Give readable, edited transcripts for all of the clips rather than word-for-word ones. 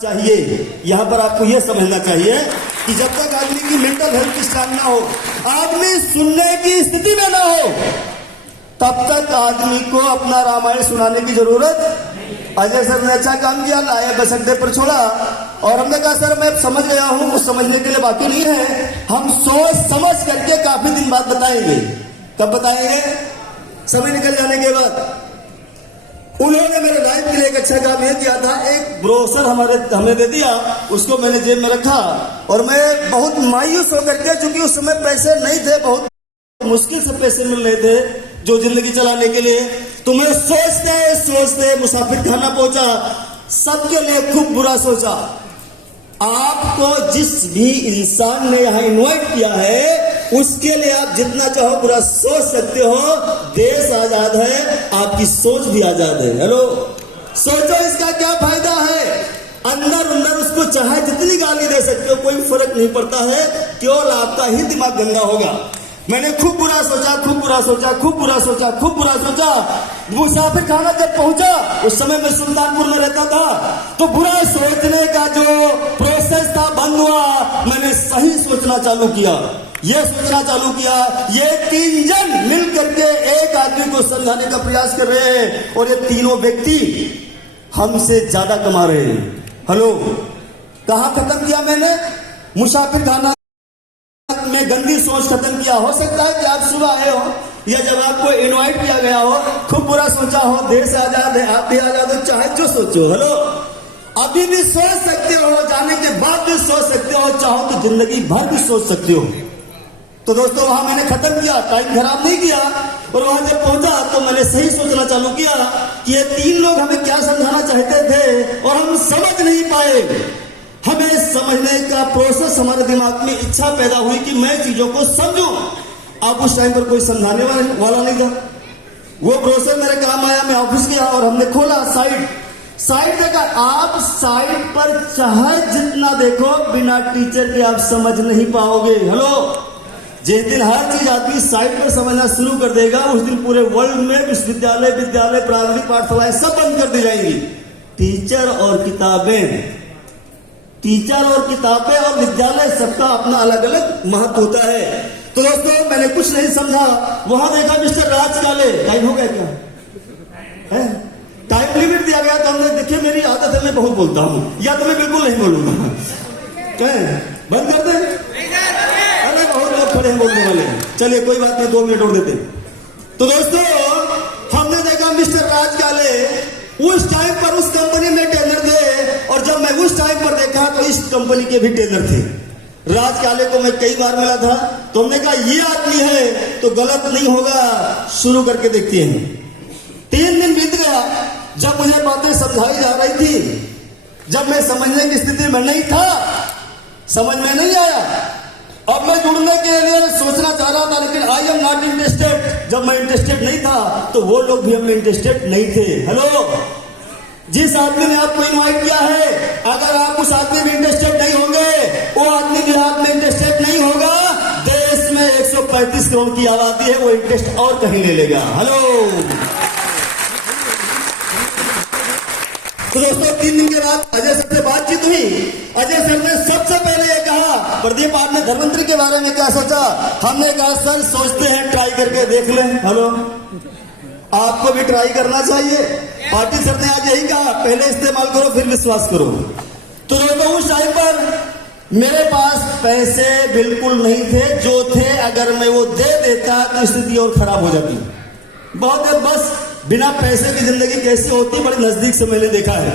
चाहिए। यहाँ पर आपको यह समझना चाहिए कि जब तक आदमी की मेंटल हेल्थ स्ट्रांग ना हो, आदमी सुनने की स्थिति में ना हो, तब तक आदमी को अपना रामायण सुनाने की जरूरत। अजय सर ने अच्छा काम किया, लाए बस अड्डे पर छोड़ा और हमने कहा सर मैं समझ गया हूं, कुछ समझने के लिए बाकी नहीं है, हम सोच समझ करके काफी दिन बाद बताएंगे। कब बताएंगे? समय निकल जाने के बाद। उन्होंने मेरे लाइफ के लिए एक अच्छा काम यह किया था, एक ब्रोशर हमें दे दिया, उसको मैंने जेब में रखा और मैं बहुत मायूस होकर के, चूंकि उस समय पैसे नहीं थे, बहुत मुश्किल से पैसे मिल रहे थे जो जिंदगी चलाने के लिए, तो मैं सोचते मुसाफिर खाना पहुंचा, सबके लिए खूब बुरा सोचा। आपको जिस भी इंसान ने यहां इन्वाइट किया है उसके लिए आप जितना चाहो बुरा सोच सकते हो। देश आजाद है, आपकी सोच भी आजाद है। हेलो, सोचो इसका क्या फायदा है। अंदर उसको चाहे जितनी गाली दे सकते हो, कोई फर्क नहीं पड़ता है, केवल आपका ही दिमाग गंदा होगा। मैंने खूब बुरा सोचा। मुसाफिर खाना जब पहुंचा, उस समय मैं सुल्तानपुर में रहता था, तो बुरा सोचने का जो प्रोसेस था बंद हुआ। मैंने सही सोचना चालू किया, ये तीन जन मिल करके एक आदमी को समझाने का प्रयास कर रहे हैं और ये तीनों व्यक्ति हमसे ज्यादा कमा रहे हैं। हेलो, कहां खत्म किया मैंने? मुसाफिर खाना में गंदी सोच खत्म किया। हो सकता है कि आप सुबह आए हो या जब आपको इनवाइट किया गया हो, खूब बुरा सोचा हो, देश आजाद है, आप भी आजाद हो, चाहे जो सोचो। हेलो, अभी भी सोच सकते हो, जाने के बाद भी सोच सकते हो, चाहो तो जिंदगी भर भी सोच सकते हो। तो दोस्तों वहां मैंने खत्म किया, टाइम खराब नहीं किया, और वहां जब पहुंचा तो मैंने सही सोचना चालू किया कि ये तीन लोग हमें क्या समझाना चाहते थे और हम समझ नहीं पाए। हमें समझने का प्रोसेस, हमारे दिमाग में इच्छा पैदा हुई कि मैं चीजों को समझूं। अब उस टाइम पर कोई समझाने वाला नहीं था। वो प्रोसेस मेरे काम आया। मैं ऑफिस गया और हमने खोला साइट देखा। आप साइट पर चाहे जितना देखो, बिना टीचर के आप समझ नहीं पाओगे। हेलो, जिस दिन हर चीज आदमी साइट पर समझना शुरू कर देगा, उस दिन पूरे वर्ल्ड में विश्वविद्यालय, प्राथमिक पाठशालाएं सब बंद कर दी जाएंगी। टीचर और किताबें और विद्यालय सबका अपना अलग अलग महत्व होता है। तो दोस्तों मैंने कुछ नहीं समझा, वहां देखा मिस्टर राज काले। टाइम हो गया क्या? टाइम लिमिट दिया गया। तो हमने, देखिए मेरी आदत है, मैं बहुत बोलता हूं, या तो मैं बिल्कुल नहीं बोलूंगा। बंद कर दे। अरे बहुत लोग खड़े हैं बोलने वाले। चलिए कोई बात नहीं, 2 मिनट और देते। तो दोस्तों हमने देखा मिस्टर राज काले उस टाइम पर उस कंपनी में टेंडर थे, और जब मैं उस टाइम पर देखा तो इस कंपनी के भी टेंडर थे। राज काले को मैं कई बार मिला था, तो हमने कहा ये आदमी है तो गलत नहीं होगा, शुरू करके देखते हैं। 3 दिन बीत गया। जब मुझे बातें समझाई जा रही थी, जब मैं समझने की स्थिति में नहीं था, समझ में नहीं आया। अब मैं जुड़ने के लिए सोचना चाह रहा था, लेकिन आई एम नॉट इंटरेस्टेड। जब मैं इंटरेस्टेड नहीं था तो वो लोग भी हमें इंटरेस्टेड नहीं थे। हेलो, जिस आदमी ने आपको इनवाइट किया है, अगर आप उस आदमी में इंटरेस्टेड नहीं होंगे, वो आदमी भी आप में इंटरेस्टेड नहीं होगा। देश में 135 करोड़ की आबादी है, वो इंटरेस्ट और कहीं ले लेगा। हेलो, तो दोस्तों 3 दिन के बाद अजय सर से बातचीत हुई। अजय सर ने सबसे पहले ये कहा, प्रदीप आपने धर्मेंद्र के बारे में क्या सोचा? हमने कहा सर सोचते हैं, ट्राई करके देख लें। हेलो, आपको भी ट्राई करना चाहिए। पाटिल सर ने आज यही कहा, पहले इस्तेमाल करो फिर विश्वास करो। तो दोस्तों उस टाइम पर मेरे पास पैसे बिल्कुल नहीं थे, जो थे अगर मैं वो दे देता तो स्थिति और खराब हो जाती। बहुत है, बस बिना पैसे की जिंदगी कैसे होती बड़े नजदीक से मैंने देखा है।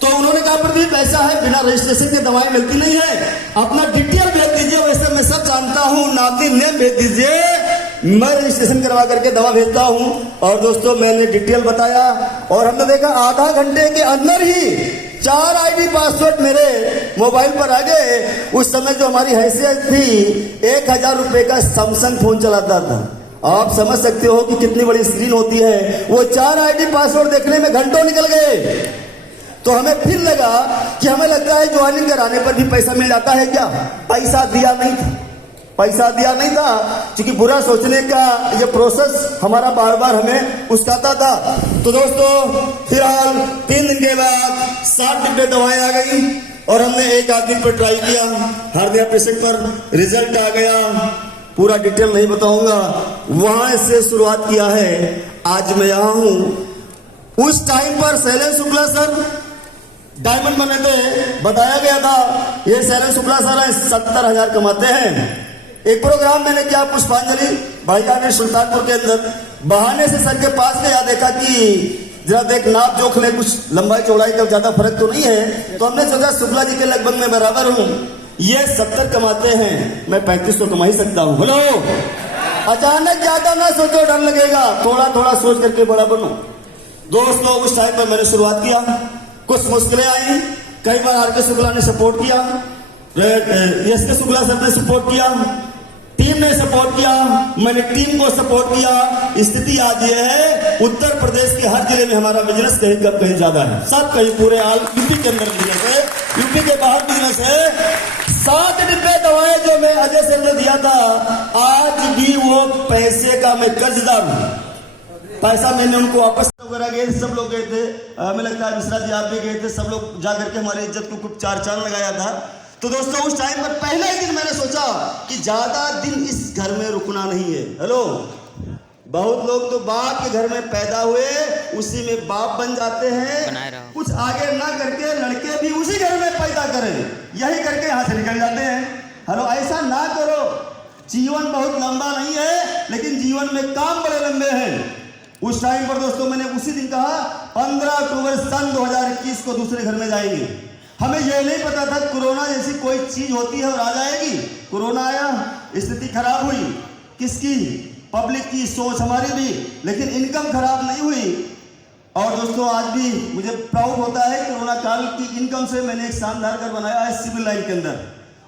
तो उन्होंने कहा प्रदीप ऐसा है, बिना रजिस्ट्रेशन के दवाएं मिलती नहीं है, अपना डिटेल भेज दीजिए। वैसे मैं सब जानता हूं, नाती नेम भेज दीजिए, मैं रजिस्ट्रेशन करवा करके दवा भेजता हूं। और दोस्तों मैंने डिटेल बताया और हमने देखा आधा घंटे के अंदर ही 4 आईडी पासवर्ड मेरे मोबाइल पर आ गए। उस समय जो हमारी हैसियत थी, 1000 रुपए का सैमसंग फोन चलाता था। आप समझ सकते हो कि कितनी बड़ी स्क्रीन होती है। वो 4 आईडी पासवर्ड देखने में घंटों निकल गए। तो हमें फिर लगा कि हमें लगता है ज्वाइनिंग कराने पर भी पैसा मिल जाता है क्या? पैसा दिया नहीं था। पैसा दिया नहीं था, क्योंकि बुरा सोचने का ये प्रोसेस हमारा बार बार हमें उस्काता था। तो दोस्तों फिलहाल 3 दिन के बाद 60 डिब्बे दवाएं आ गई और हमने एक आदमी पर ट्राई किया, हार्दिया पेशेंट पर रिजल्ट आ गया। पूरा डिटेल नहीं बताऊंगा, वहां से शुरुआत किया है, आज मैं यहां हूं। उस टाइम पर शैलेंद्र शुक्ला सर डायमंड बने थे, बताया गया था ये शैलेंद्र शुक्ला सर 70,000 कमाते हैं। एक प्रोग्राम मैंने किया पुष्पांजलि भाईजान ने सुल्तानपुर के अंदर, बहाने से सर के पास गया, देखा कि जरा देख नाप जोख ले, कुछ लंबाई चौड़ाई का ज्यादा फर्क तो नहीं है। तो हमने सोचा शुक्ला जी के लगभग मैं बराबर हूं, ये 70 कमाते हैं, मैं 35 तो कमा ही सकता हूं। हेलो, अचानक ज्यादा ना सोचो, डर लगेगा, थोड़ा थोड़ा सोच करके बड़ा बनो। दोस्तों उस टाइम पर मैंने शुरुआत किया, कुछ मुश्किलें आई, कई बार आर के शुक्ला ने सपोर्ट किया, एस के शुक्ला सर ने सपोर्ट किया, टीम ने सपोर्ट किया, मैंने टीम को सपोर्ट किया। स्थिति आज ये है, उत्तर प्रदेश के हर जिले में हमारा बिजनेस कहीं कम कहीं ज्यादा है, सब कहीं पूरे आल यूपी के अंदर बिजनेस है, यूपी के बाहर बिजनेस है। 7 डिब्बे दवाएं जो मैं अजय सर ने दिया था, आज भी वो पैसे का मैं कर्जदार हूं। पैसा मैंने उनको वापस वगैरह गए, सब लोग गए थे, हमें लगता है मिश्रा जी आप भी गए थे, सब लोग जाकर के हमारी इज्जत को खूब 4 चांद लगाया था। तो दोस्तों उस टाइम पर पहले ही दिन मैंने सोचा कि ज्यादा दिन इस घर में रुकना नहीं है। हेलो, बहुत लोग तो बाप के घर में पैदा हुए, उसी में बाप बन जाते हैं, कुछ आगे ना करके लड़के भी उसी घर में पैदा करें, यही करके यहां से निकल जाते हैं। हेलो, ऐसा ना करो, जीवन बहुत लंबा नहीं है, लेकिन जीवन में काम बड़े लंबे हैं। उस टाइम पर दोस्तों मैंने उसी दिन कहा 15 अक्टूबर सन 2021 को दूसरे घर में जाएंगे। हमें यह नहीं पता था कोरोना जैसी कोई चीज होती है और आ जाएगी। कोरोना आया, स्थिति खराब हुई, किसकी? पब्लिक की, सोच हमारी भी, लेकिन इनकम खराब नहीं हुई। और दोस्तों आज भी मुझे प्राउड होता है, कोरोना काल की इनकम से मैंने एक शानदार घर बनाया है सिविल लाइन के अंदर,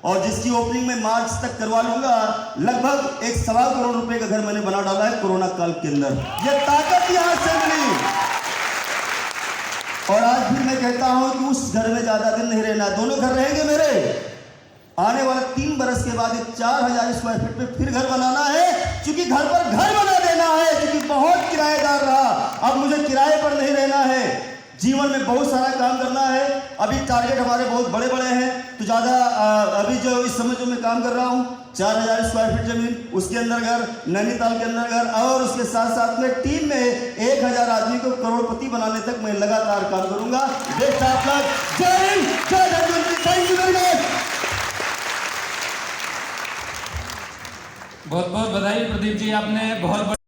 और जिसकी ओपनिंग में मार्च तक करवा लूंगा। लगभग 1.25 करोड़ रुपए का घर मैंने बना डाला है कोरोना काल के अंदर। ये ताकत यहां से मिली। और आज भी मैं कहता हूं कि उस घर में ज्यादा दिन नहीं रहना, दोनों घर रहेंगे मेरे। आने वाले 3 बरस के बाद 4000 स्क्वायर फीट में फिर घर बनाना है, क्योंकि घर पर घर बना देना है, क्योंकि बहुत किराएदार रहा, अब मुझे किराए पर नहीं रहना है। जीवन में बहुत सारा काम करना है, अभी टारगेट हमारे बहुत बड़े बड़े हैं। तो ज़्यादा अभी जो इस समय जो मैं काम कर रहा हूँ, 4000 स्क्वायर फीट जमीन, उसके अंदर घर, नैनीताल के अंदर घर, और उसके साथ साथ में टीम में 1000 आदमी को करोड़पति बनाने तक मैं लगातार काम करूंगा। बेस्ट ऑफ लक, जय हिंद, जय धन्यवाद, थैंक यू वेरी मच। बहुत बहुत बधाई प्रदीप जी, आपने बहुत